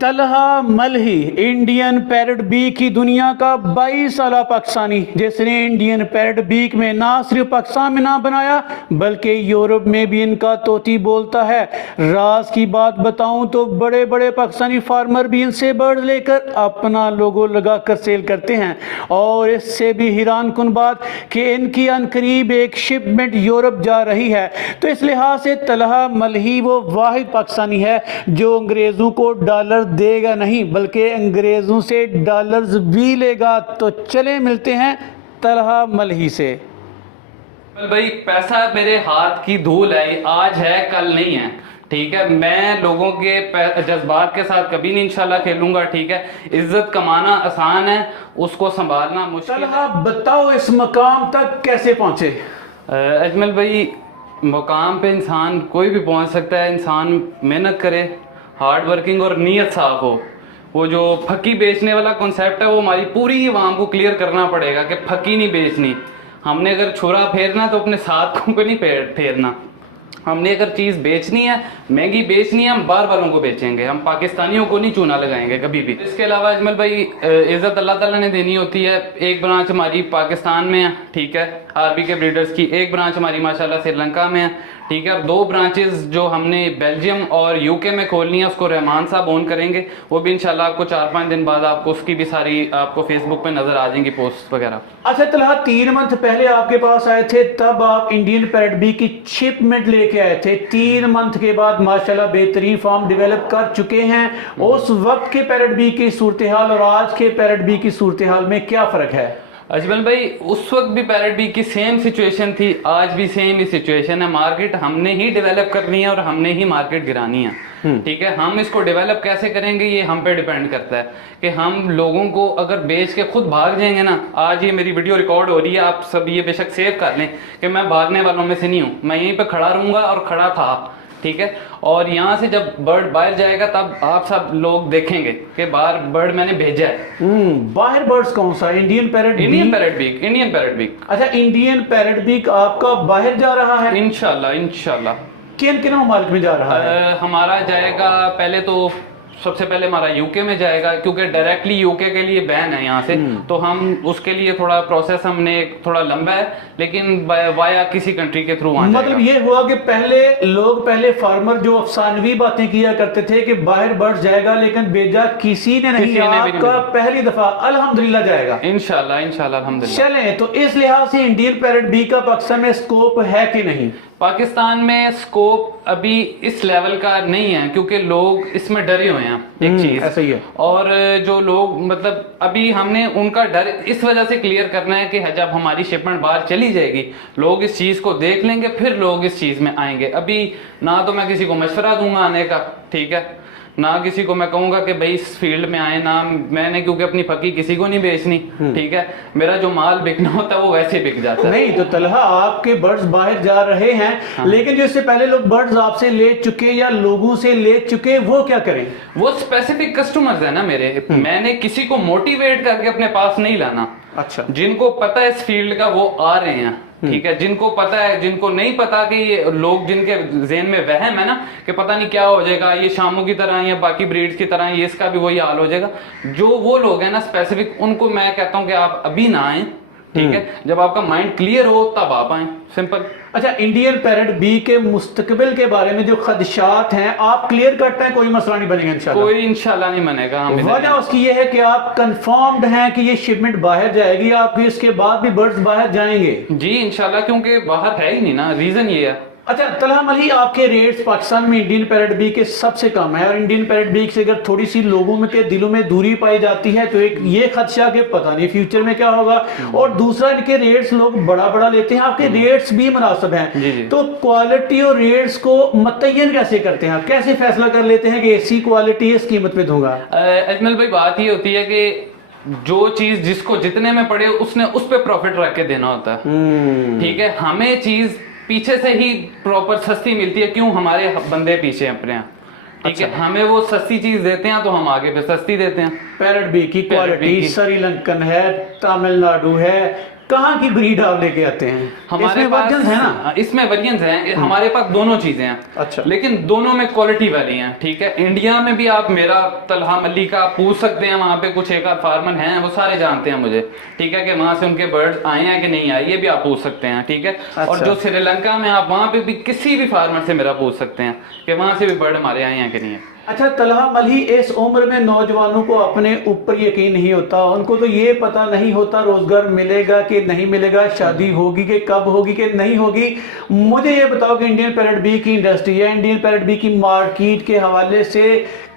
Talha मलही Indian parrot beak की दुनिया का 22 साला पाकिस्तानी जिसने इंडियन पैरट बीक में ना सिर्फ पाकिस्तान में नाम बनाया बल्कि यूरोप में भी इनका तोती बोलता है। राज की बात बताऊं तो बड़े बड़े पाकिस्तानी फार्मर भी इनसे बर्ड लेकर अपना लोगो लगाकर सेल करते हैं। और इससे भी हैरान कुन बात कि इनकी अनकरीब एक शिपमेंट यूरोप जा रही है। तो इस लिहाज से तलहा मलही वो वाहिद पाकिस्तानी है जो अंग्रेज़ों को डॉलर देगा नहीं बल्कि अंग्रेज़ों से डॉलर्स भी लेगा। तो चले मिलते हैं तलहा मलही से। भाई पैसा मेरे हाथ की धूल है, आज है कल नहीं है। ठीक है, मैं लोगों के जज्बात के साथ कभी नहीं इंशाल्लाह खेलूंगा। ठीक है, इज्जत कमाना आसान है, उसको संभालना मुश्किल है। बताओ इस मकाम तक कैसे पहुंचे? अजमल भाई, मुकाम पे इंसान कोई भी पहुंच सकता है। इंसान मेहनत करे, हार्ड वर्किंग और नीयत साफ हो। वो जो फकी बेचने वाला कॉन्सेप्ट है वो हमारी पूरी आवाम को क्लियर करना पड़ेगा कि फकी नहीं बेचनी। हमने अगर छुरा फेरना तो अपने साथ को नहीं फेरना। हमने अगर चीज़ बेचनी है, महंगी बेचनी है, हम बाहर वालों को बेचेंगे, हम पाकिस्तानियों को नहीं चूना लगाएंगे कभी भी। इसके अलावा अजमल भाई, इज़्ज़त अल्लाह ताला ने देनी होती है। एक ब्रांच हमारी पाकिस्तान में है, ठीक है, आरबी के ब्रीडर्स की। एक ब्रांच हमारी माशाल्लाह श्रीलंका में है, ठीक है। 2 ब्रांचेस जो हमने बेल्जियम और यूके में खोलनी है उसको रहमान साहब ओन करेंगे। वो भी इंशाल्लाह आपको 4-5 दिन बाद आपको उसकी भी सारी आपको फेसबुक पे नजर आ जाएंगी पोस्ट वगैरह। अच्छा तलहा, 3 मंथ पहले आपके पास आए थे, तब आप इंडियन पैरट बीक की शिपमेंट लेके आए थे। 3 मंथ के बाद माशाल्लाह बेहतरीन फार्म डेवलप कर चुके हैं। उस वक्त के पैरट बीक की सूरत हाल और आज के पैरट बीक की सूरत हाल में क्या फर्क है? अजमल भाई, उस वक्त भी पैरट बीक की सेम सिचुएशन थी, आज भी सेम ही सिचुएशन है। मार्केट हमने ही डेवलप करनी है और हमने ही मार्केट गिरानी है। ठीक है, हम इसको डेवलप कैसे करेंगे ये हम पे डिपेंड करता है कि हम लोगों को अगर बेच के खुद भाग जाएंगे ना। आज ये मेरी वीडियो रिकॉर्ड हो रही है, आप सब ये बेशक सेव कर लें कि मैं भागने वालों में से नहीं हूँ। मैं यहीं पे खड़ा रहूंगा और खड़ा था, ठीक है। और यहाँ से जब बर्ड बाहर जाएगा तब आप सब लोग देखेंगे कि बाहर बर्ड मैंने भेजा है। बाहर बर्ड्स कौन सा? Indian parrot beak. Indian parrot beak. अच्छा, इंडियन पैरट बीक आपका बाहर जा रहा है? इंशाल्लाह। किन किन ममालिक में जा रहा है? हमारा जाएगा पहले तो सबसे पहले हमारा यूके में जाएगा, क्योंकि डायरेक्टली यूके के लिए बैन है यहाँ से। तो हम उसके लिए थोड़ा प्रोसेस हमने थोड़ा लंबा है, लेकिन वाया किसी कंट्री के थ्रू वहां मतलब ये हुआ कि पहले फार्मर जो अफसानवी बातें किया करते थे कि बाहर बढ़ जाएगा, लेकिन भेजा किसी ने नहीं। आपका पहली दफा अल्हम्दुलिल्लाह जाएगा इंशाल्लाह अल्हम्दुलिल्लाह। चलें, तो इस लिहाज से इंडियन पैरट बीक का पाकिस्तान में स्कोप है कि नहीं? पाकिस्तान में स्कोप अभी इस लेवल का नहीं है, क्योंकि लोग इसमें डरे हुए हैं। एक चीज ऐसा ही है। और जो लोग मतलब अभी हमने उनका डर इस वजह से क्लियर करना है कि जब हमारी शिपमेंट बाहर चली जाएगी लोग इस चीज को देख लेंगे, फिर लोग इस चीज में आएंगे। अभी ना तो मैं किसी को मशवरा दूंगा आने का, ठीक है, ना किसी को मैं कहूंगा कि भाई इस फील्ड में आए, ना मैंने, क्योंकि अपनी फकी किसी को नहीं बेचनी। ठीक है, मेरा जो माल बिकना होता है वो वैसे बिक जाता है। नहीं तो तलहा, आपके बर्ड्स बाहर जा रहे हैं। हाँ। लेकिन जो इससे पहले लोग बर्ड्स आपसे ले चुके या लोगों से ले चुके, वो क्या करें? वो स्पेसिफिक कस्टमर्स है ना मेरे। मैंने किसी को मोटिवेट करके अपने पास नहीं लाना। अच्छा, जिनको पता है इस फील्ड का वो आ रहे हैं, ठीक है। जिनको पता है, जिनको नहीं पता कि ये लोग जिनके ज़हन में वहम है ना कि पता नहीं क्या हो जाएगा, ये शामों की तरह या बाकी ब्रीड्स की तरह ये इसका भी वही हाल हो जाएगा, जो वो लोग हैं ना स्पेसिफिक, उनको मैं कहता हूं कि आप अभी ना आए, ठीक है। जब आपका माइंड क्लियर हो तब आप आए, सिंपल। अच्छा, इंडियन पैरट बीक के मुस्तकबिल के बारे में जो खदशात हैं आप क्लियर करते हैं, कोई मसला नहीं बनेगा इंशाल्लाह? कोई इंशाल्लाह नहीं बनेगा। वजह उसकी ये है कि आप कंफर्म्ड हैं कि ये शिपमेंट बाहर जाएगी, आपकी इसके बाद भी बर्ड्स बाहर जाएंगे? जी इंशाल्लाह, क्योंकि बाहर है ही नहीं ना, रीजन ये है। अच्छा तलहा मलही, आपके रेट्स पाकिस्तान में इंडियन पैरट बीक के सबसे कम है, और इंडियन पैरट बीक से अगर थोड़ी सी लोगों में के दिलों में दूरी पाई जाती है तो एक ये खदशा कि पता नहीं फ्यूचर में क्या होगा, और दूसरा इनके रेट्स लोग बड़ा लेते हैं, आपके रेट्स भी मुनासिब हैं। तो क्वालिटी और रेट्स को मुतय्यन कैसे करते हैं आप? कैसे फैसला कर लेते हैं कि ऐसी क्वालिटी इस कीमत में दूंगा? अजमल भाई, बात ये होती है कि जो चीज जिसको जितने में पड़े उसने उस पर प्रॉफिट रख के देना होता है, ठीक है। हमें चीज पीछे से ही प्रॉपर सस्ती मिलती है, क्यों? हमारे बंदे पीछे अपने यहाँ, ठीक है। हमें वो सस्ती चीज देते हैं तो हम आगे पे सस्ती देते हैं। पैरट बीक की क्वालिटी श्रीलंकन है, तमिलनाडु है, कहाँ की ब्रीड आप लेके आते हैं? हमारे इसमें पास वर्जन है ना? इसमें वेरिएंट्स हैं, हमारे पास दोनों चीजें हैं। अच्छा। लेकिन दोनों में क्वालिटी वाली हैं, ठीक है। इंडिया में भी आप मेरा तलहा मल्ली का पूछ सकते हैं, वहां पे कुछ एक आध फार्मर हैं, वो सारे जानते हैं मुझे, ठीक है, कि वहां से उनके बर्ड्स आए हैं कि नहीं आए, ये भी आप पूछ सकते हैं, ठीक है। और अच्छा। जो श्रीलंका में, आप वहां पे भी किसी भी फार्मर से मेरा पूछ सकते हैं कि वहां से भी बर्ड हमारे आए हैं कि नहीं है। अच्छा तलहा मल्ही, इस उम्र में नौजवानों को अपने ऊपर यकीन नहीं होता, उनको तो ये पता नहीं होता रोजगार मिलेगा कि नहीं मिलेगा, शादी होगी कि कब होगी कि नहीं होगी। मुझे ये बताओ कि इंडियन पैरेट बी की इंडस्ट्री है, इंडियन पैरेट बी की मार्केट के हवाले से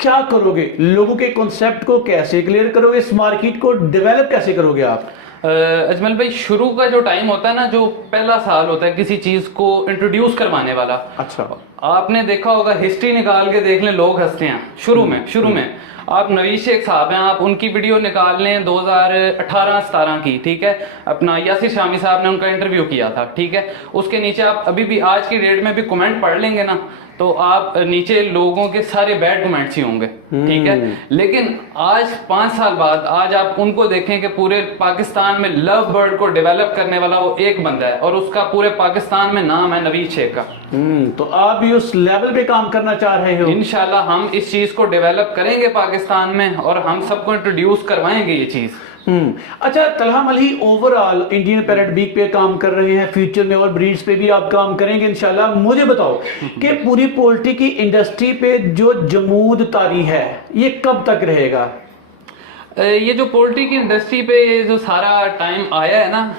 क्या करोगे? लोगों के कॉन्सेप्ट को कैसे क्लियर करोगे? इस मार्केट को डेवलप कैसे करोगे आप? अजमल भाई, शुरू का जो टाइम होता है ना, जो पहला साल होता है किसी चीज को इंट्रोड्यूस करवाने वाला। अच्छा, आपने देखा होगा, हिस्ट्री निकाल के देख लें, लोग हंसते हैं शुरू में। आप नवीद शेख साहब हैं, आप उनकी वीडियो निकाल लें 2018-17 की, ठीक है, अपना यासिर शामी साहब ने उनका इंटरव्यू किया था, ठीक है। उसके नीचे आप अभी भी आज की डेट में भी कमेंट पढ़ लेंगे ना, तो आप नीचे लोगों के सारे बैड कमेंट्स ही होंगे, ठीक है। लेकिन आज 5 साल बाद आज आप उनको देखें कि पूरे पाकिस्तान में लव बर्ड को डेवलप करने वाला वो एक बंदा है, और उसका पूरे पाकिस्तान में नाम है नवीद शेख का। तो आप भी उस लेवल पे काम करना चाह रहे हो? इंशाल्लाह हम इस चीज को डेवलप करेंगे पाकिस्तान में, और हम सबको इंट्रोड्यूस करवाएंगे ये चीज। अच्छा Talha Malhi, overall Indian parrot beak पे काम कर रहे हैं, फ्यूचर में और ब्रीड्स पे भी आप काम करेंगे इंशाल्लाह। मुझे बताओ कि पूरी पोल्ट्री की इंडस्ट्री पे जो जमूद तारी है, ये कब तक रहेगा? ये जो पोल्ट्री की इंडस्ट्री पे जो सारा टाइम आया है ना,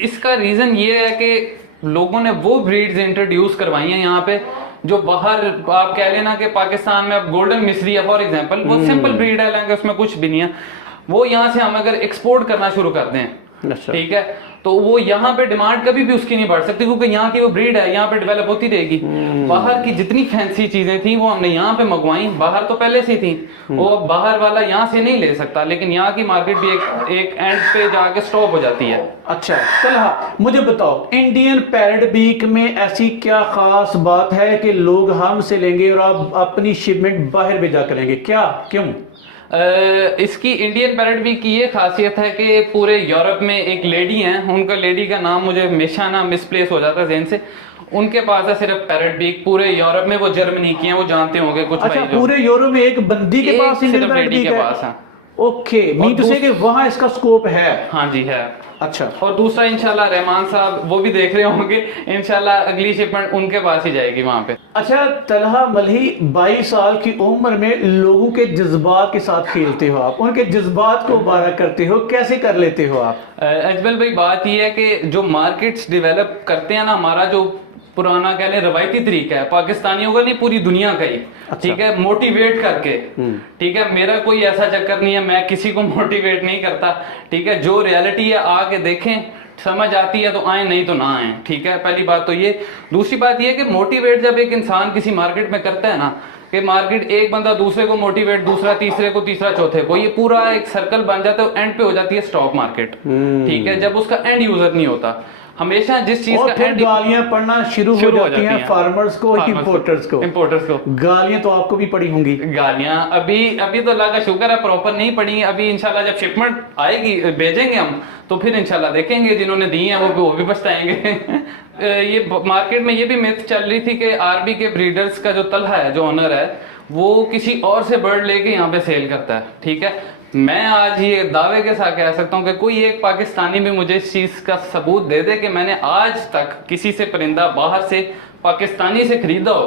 इसका रीजन ये है कि लोगों ने वो ब्रीड्स इंट्रोड्यूस करवाई हैं यहाँ पे जो बाहर, आप कह लेना कि पाकिस्तान में अब गोल्डन मिस्री है फॉर एग्जांपल, वो सिंपल ब्रीड है, लेकिन उसमें कुछ भी नहीं है। वो यहाँ से हम अगर एक्सपोर्ट करना शुरू कर दें, ठीक है, तो वो यहाँ पे डिमांड कभी भी उसकी नहीं बढ़ सकती, क्योंकि यहाँ की वो ब्रीड है, यहाँ पे डेवलप होती रहेगी। बाहर की जितनी फैंसी चीजें थी वो हमने यहाँ पे मंगवाई, बाहर तो पहले से थी, वो बाहर वाला यहाँ से नहीं ले सकता, लेकिन यहाँ की मार्केट भी एक एंड पे जाके स्टॉप हो जाती है। अच्छा चला, मुझे बताओ इंडियन पैरेट बीक में ऐसी क्या खास बात है कि लोग हमसे लेंगे और आप अपनी शिपमेंट बाहर भेजा करेंगे, क्या, क्यों? इसकी इंडियन पैरेट बीक की ये खासियत है कि पूरे यूरोप में एक लेडी हैं, उनका लेडी का नाम मुझे हमेशा ना मिसप्लेस हो जाता है ज़हन से, उनके पास है सिर्फ पैरेट बीक पूरे यूरोप में, वो जर्मनी की हैं, वो जानते होंगे कुछ। अच्छा, पूरे यूरोप में एक बंदी के पास इंडियन पैरेट बीक है? ओके, मीन टू से कि वहां इसका स्कोप है? हाँ जी है। अच्छा, और दूसरा इंशाल्लाह रहमान साहब वो भी देख रहे होंगे, इंशाल्लाह अगली शिपमेंट उनके पास ही जाएगी वहां पे। अच्छा तलहा मल्ही, 22 साल की उम्र में लोगों के जज्बात के साथ खेलते हो आप, उनके जज्बात को बारह करते हो, कैसे कर लेते हो आप? अजमल भाई, बात यह है कि जो मार्केट्स डेवलप करते हैं ना, हमारा जो पुराना कह लें रवायती तरीका है पाकिस्तानियों का, नहीं पूरी दुनिया का ही, ठीक है, मोटिवेट करके, ठीक है, मेरा कोई ऐसा चक्कर नहीं है, मैं किसी को मोटिवेट नहीं करता, ठीक है, जो रियलिटी है आके देखें, समझ आती है तो आए, नहीं तो ना आए, ठीक है, पहली बात तो ये। दूसरी बात ये कि मोटिवेट जब एक इंसान किसी मार्केट में करता है ना, कि मार्केट एक बंदा दूसरे को मोटिवेट, दूसरा तीसरे को, तीसरा चौथे को, ये पूरा एक सर्कल बन जाता है, एंड पे हो जाती है स्टॉक मार्केट, ठीक है, जब उसका एंड यूजर नहीं होता। हमेशा जिस चीज का एंड, गालियां पढ़ना शुरू हो जाती हैं फार्मर्स को, इंपोर्टर्स को गालियां तो आपको भी पड़ी होंगी। गालियां अभी तो अल्लाह का शुक्र है प्रॉपर नहीं पड़ी, अभी इंशाल्लाह जब शिपमेंट आएगी भेजेंगे हम, तो फिर इंशाल्लाह देखेंगे, जिन्होंने दी हैं वो भी पछताएंगे। ये मार्केट में ये भी मिथ चल रही थी कि आरबी के ब्रीडर्स का जो तलहा है, जो ओनर है, वो किसी और से बर्ड लेके यहाँ पे सेल करता है, ठीक है। मैं आज ये दावे के साथ कह सकता हूँ कि कोई एक पाकिस्तानी भी मुझे इस चीज का सबूत दे दे कि मैंने आज तक किसी से परिंदा बाहर से पाकिस्तानी से खरीदा हो,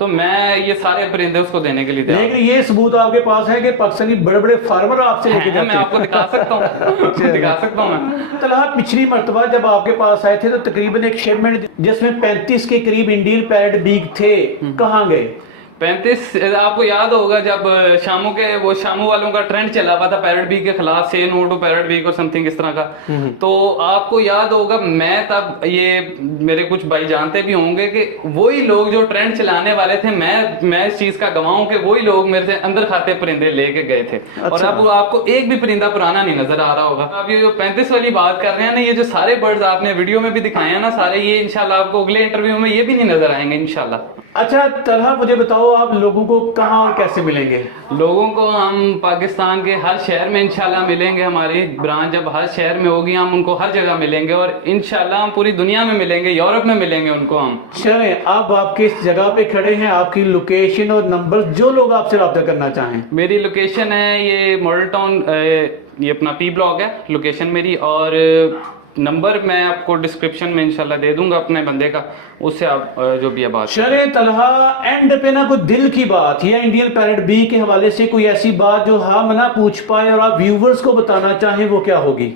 तो मैं ये सारे परिंदे उसको देने के लिए दे। लेकिन ये सबूत आपके पास है कि पाकिस्तानी बड़े बड़े फार्मर आपसे लेके जाते हैं? मैं आपको दिखा सकता हूँ, दिखा सकता हूँ मैं। तलहा, पिछली मर्तबा जब आपके पास आए थे तो तकरीबन एक शिपमेंट जिसमें 35 के करीब इंडियन पैरेट बीक थे, कहाँ गए? 35, आपको याद होगा जब शामू वालों का ट्रेंड चला हुआ था पैरेट बीक के खिलाफ, से नो टू पैरेट बीक और समथिंग इस तरह का, तो आपको याद होगा, मैं तब, ये मेरे कुछ भाई जानते भी होंगे कि वही लोग जो ट्रेंड चलाने वाले थे, मैं इस चीज का गवाह हूं कि वही लोग मेरे से अंदर खाते परिंदे लेके गए थे। अच्छा। और अब आपको एक भी परिंदा पुराना नहीं नजर आ रहा होगा। अब ये जो 35 वाली बात कर रहे हैं ना, ये जो सारे बर्ड्स आपने वीडियो में भी दिखाए हैं ना सारे, ये इंशाल्लाह आपको अगले इंटरव्यू में ये भी नहीं नजर आएंगे इंशाल्लाह। अच्छा तलहा, मुझे बताओ आप लोगों को कहाँ और कैसे मिलेंगे? लोगों को हम पाकिस्तान के हर शहर में इंशाल्लाह मिलेंगे। हमारी ब्रांच जब हर शहर में होगी हम उनको हर जगह मिलेंगे, और इंशाल्लाह हम पूरी दुनिया में मिलेंगे, यूरोप में मिलेंगे उनको हम। चलें, अब आप किस जगह पे खड़े हैं, आपकी लोकेशन और नंबर, जो लोग आपसे रब्ता करना चाहें। मेरी लोकेशन है ये मॉडल टाउन, ये अपना पी ब्लॉक है लोकेशन मेरी, और नंबर मैं आपको डिस्क्रिप्शन में इंशाल्लाह दे दूंगा अपने बंदे का, उससे आप जो भी है बात। चले तलहा, एंड पे ना कोई दिल की बात या इंडियन पैरेट बी के हवाले से कोई ऐसी बात जो हम ना पूछ पाए और आप व्यूवर्स को बताना चाहें, वो क्या होगी?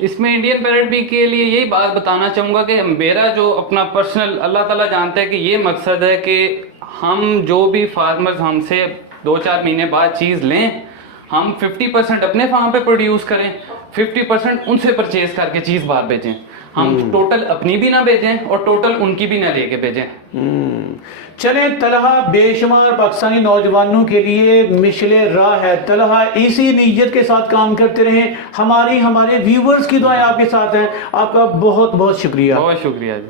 इसमें इंडियन पैरेट बी के लिए यही बात बताना चाहूँगा कि मेरा जो अपना पर्सनल, अल्लाह ताला जानता है कि ये मकसद है कि हम जो भी फार्मर्स हमसे 2-4 महीने बाद चीज़ लें, हम 50% अपने फार्म पे प्रोड्यूस करें, 50% उनसे परचेज करके चीज़ बाहर भेजें। हम टोटल अपनी भी ना भेजें और टोटल उनकी भी ना लेके भेजें। चले तलहा, बेशुमार पाकिस्तानी नौजवानों के लिए मिशले राह है। तलहा इसी नीयत के साथ काम करते रहें। हमारे व्यूवर्स की दुआएं आपके साथ हैं। आपका बहुत बहुत शुक्रिया। बहुत शुक्रिया जी।